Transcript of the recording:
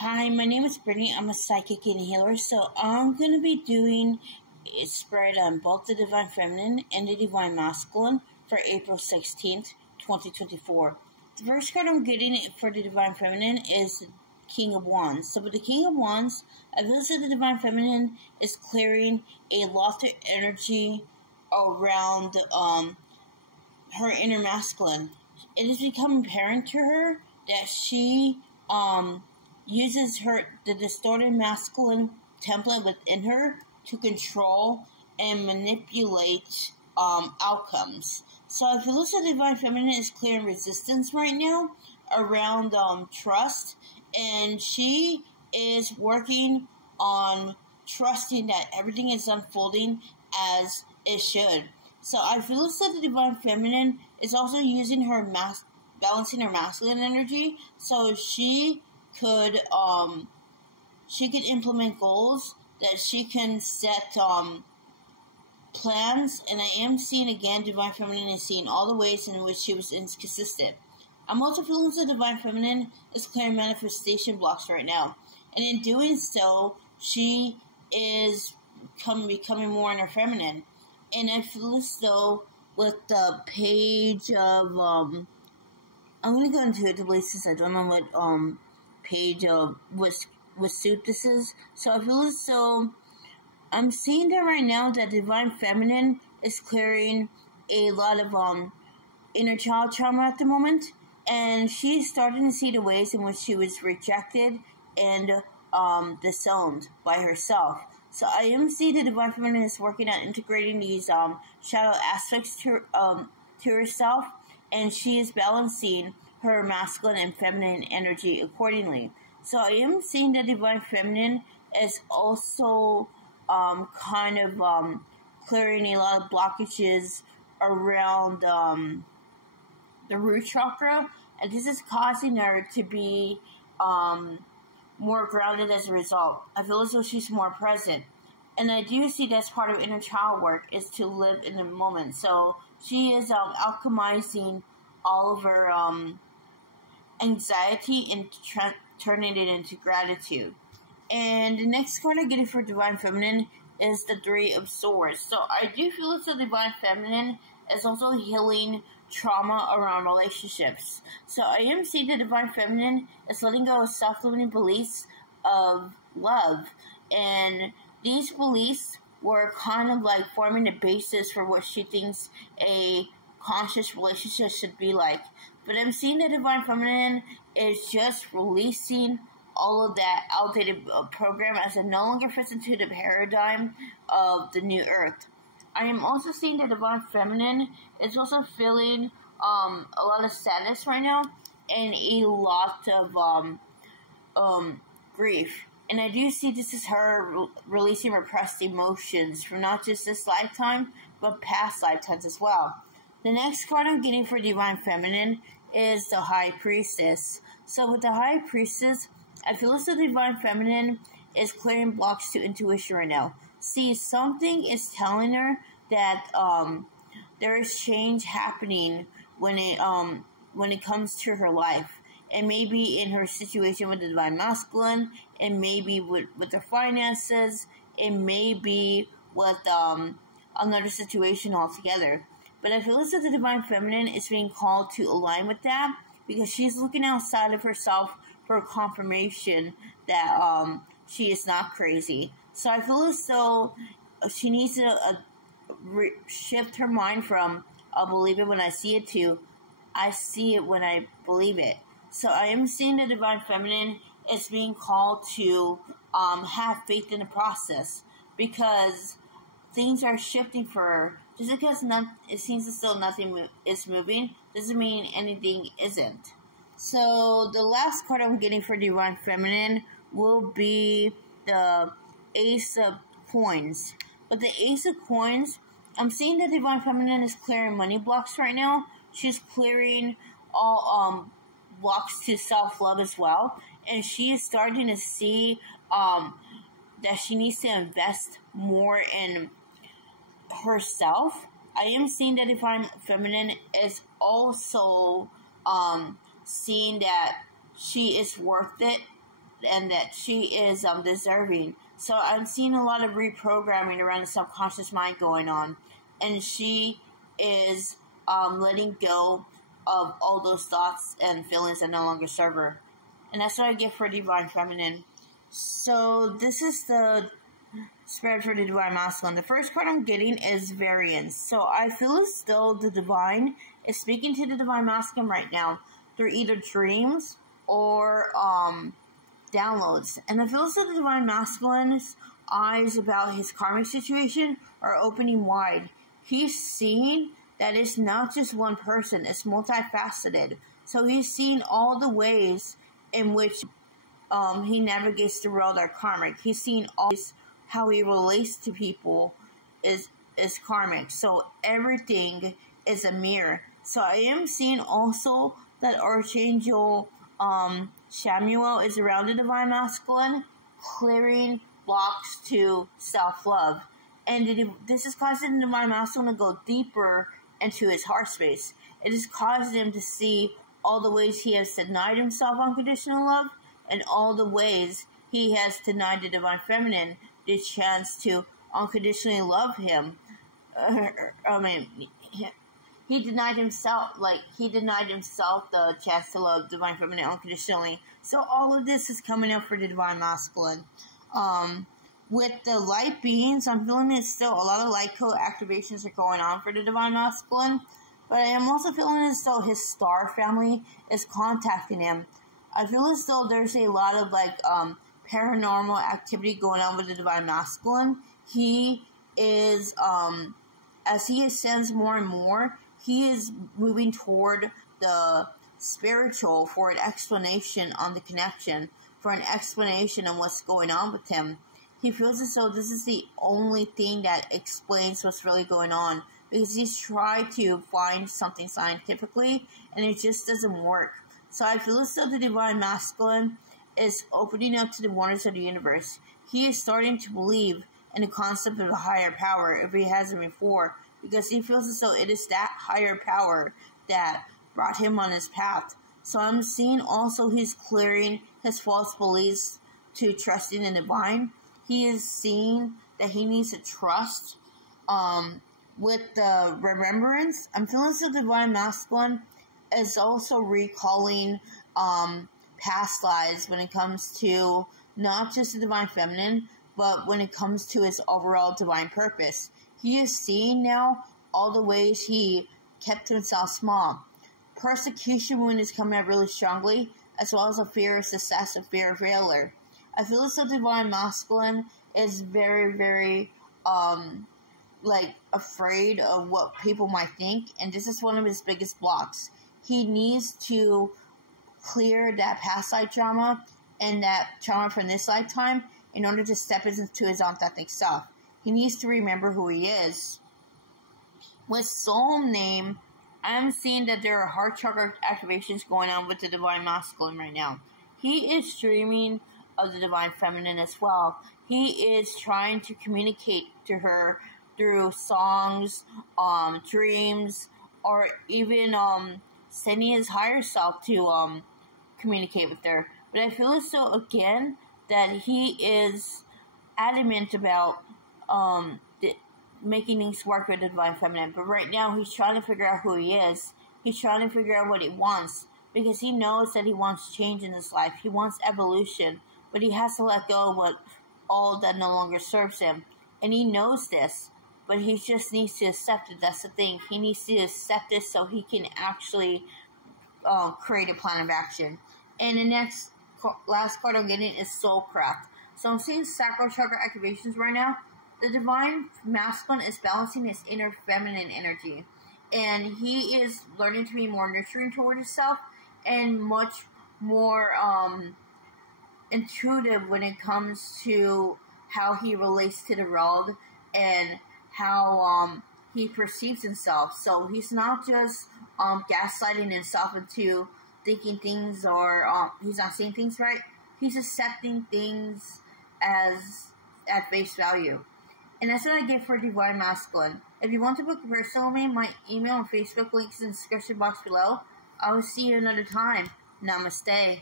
Hi, my name is Brittany. I'm a psychic and healer, so I'm going to be doing a spread on both the Divine Feminine and the Divine Masculine for April 16th, 2024. The first card I'm getting for the Divine Feminine is King of Wands. So with the King of Wands, I feel that the Divine Feminine is clearing a lot of energy around her inner masculine. It is becoming apparent to her that she uses the distorted masculine template within her to control and manipulate outcomes. So I feel that the Divine Feminine is clearing resistance right now around trust, and she is working on trusting that everything is unfolding as it should. So I feel that the Divine Feminine is also using her balancing her masculine energy, so she could implement goals, that she can set plans, and I am seeing again Divine Feminine is seeing all the ways in which she was inconsistent. I'm also feeling that Divine Feminine is clearing manifestation blocks right now, and in doing so, she is becoming more in her feminine. And I feel as though with the page of I'm gonna go into it to believe, since I don't know what page of what suit this is. So I feel as though I'm seeing that right now that Divine Feminine is clearing a lot of inner child trauma at the moment, and she's starting to see the ways in which she was rejected and disowned by herself. So I am seeing the Divine Feminine is working on integrating these shadow aspects to herself, and she is balancing her masculine and feminine energy accordingly. So I am seeing that Divine Feminine is also clearing a lot of blockages around the root chakra, and this is causing her to be more grounded as a result. I feel as though she's more present. And I do see that's part of inner child work, is to live in the moment. So she is alchemizing all of her anxiety and turning it into gratitude. And the next card I get for Divine Feminine is the Three of Swords. So I do feel as though Divine Feminine is also healing trauma around relationships. So I am seeing the Divine Feminine is letting go of self-limiting beliefs of love, and these beliefs were kind of like forming the basis for what she thinks a conscious relationship should be like. But I'm seeing the Divine Feminine is just releasing all of that outdated program, as it no longer fits into the paradigm of the new earth. I am also seeing the Divine Feminine is also feeling a lot of sadness right now and a lot of grief. And I do see this as her releasing repressed emotions from not just this lifetime, but past lifetimes as well. The next card I'm getting for Divine Feminine is the High Priestess. So with the High Priestess, I feel as the Divine Feminine is clearing blocks to intuition right now. See, something is telling her that there is change happening when it comes to her life. It may be in her situation with the Divine Masculine, it may be with her finances, it may be with another situation altogether. But I feel as if the Divine Feminine is being called to align with that, because she's looking outside of herself for confirmation that she is not crazy. So I feel as though she needs to shift her mind from I'll believe it when I see it to I see it when I believe it. So I am seeing the Divine Feminine is being called to have faith in the process, because things are shifting for her. Just because it seems as though nothing is moving doesn't mean anything isn't. So the last card I'm getting for Divine Feminine will be the Ace of Coins. But the Ace of Coins, I'm seeing that Divine Feminine is clearing money blocks right now. She's clearing all blocks to self-love as well. And she is starting to see that she needs to invest more in herself. I am seeing that Divine Feminine is also seeing that she is worth it and that she is deserving. So I'm seeing a lot of reprogramming around the subconscious mind going on, and she is letting go of all those thoughts and feelings that no longer serve her. And that's what I get for Divine Feminine. So this is the spread for the Divine Masculine. The first card I'm getting is Variance. So I feel as though the Divine is speaking to the Divine Masculine right now through either dreams or downloads. And I feel as though the Divine Masculine's eyes about his karmic situation are opening wide. He's seeing that it's not just one person, it's multifaceted. So he's seeing all the ways in which he navigates the world are karmic. He's seeing all how he relates to people is karmic. So everything is a mirror. So I am seeing also that Archangel Samuel is around the Divine Masculine, clearing blocks to self-love. And this is causing the Divine Masculine to go deeper into his heart space. It is causing him to see all the ways he has denied himself unconditional love, and all the ways he has denied the Divine Feminine the chance to unconditionally love him. He denied himself the chance to love Divine Feminine unconditionally. So all of this is coming up for the Divine Masculine. With the light beings, I'm feeling it still. A lot of light code activations are going on for the Divine Masculine. But I am also feeling as though his star family is contacting him. I feel as though there's a lot of paranormal activity going on with the Divine Masculine. He is, as he ascends more and more, he is moving toward the spiritual for an explanation on the connection, for an explanation on what's going on with him. He feels as though this is the only thing that explains what's really going on, because he's tried to find something scientifically, and it just doesn't work. So I feel as though the Divine Masculine is opening up to the wonders of the universe. He is starting to believe in the concept of a higher power if he hasn't before, because he feels as though it is that higher power that brought him on his path. So I'm seeing also he's clearing his false beliefs to trusting in the divine. He is seeing that he needs to trust. With the remembrance, I'm feeling as though the Divine Masculine is also recalling past lives when it comes to not just the Divine Feminine, but when it comes to his overall divine purpose. He is seeing now all the ways he kept himself small. Persecution wound is coming up really strongly, as well as a fear of success, a fear of failure. I feel as though the Divine Masculine is very, very afraid of what people might think, and this is one of his biggest blocks. He needs to clear that past life trauma and that trauma from this lifetime in order to step into his authentic self. He needs to remember who he is. With Soul Name, I'm seeing that there are heart chakra activations going on with the Divine Masculine right now. He is dreaming of the Divine Feminine as well. He is trying to communicate to her through songs, dreams, or even sending his higher self to communicate with her. But I feel as though, again, that he is adamant about making things work with the Divine Feminine. But right now, he's trying to figure out who he is. He's trying to figure out what he wants, because he knows that he wants change in his life. He wants evolution, but he has to let go of what all that no longer serves him. And he knows this, but he just needs to accept it. That's the thing. He needs to accept it so he can actually create a plan of action. And the last card I'm getting is Soulcraft. So I'm seeing sacral chakra activations right now. The Divine Masculine is balancing his inner feminine energy, and he is learning to be more nurturing toward himself and much more intuitive when it comes to how he relates to the world and how he perceives himself. So he's not just gaslighting himself into thinking things, or he's not seeing things right. He's accepting things at face value. And that's what I get for Divine Masculine. If you want to book personal me, my email and Facebook links in the description box below. I will see you another time. Namaste.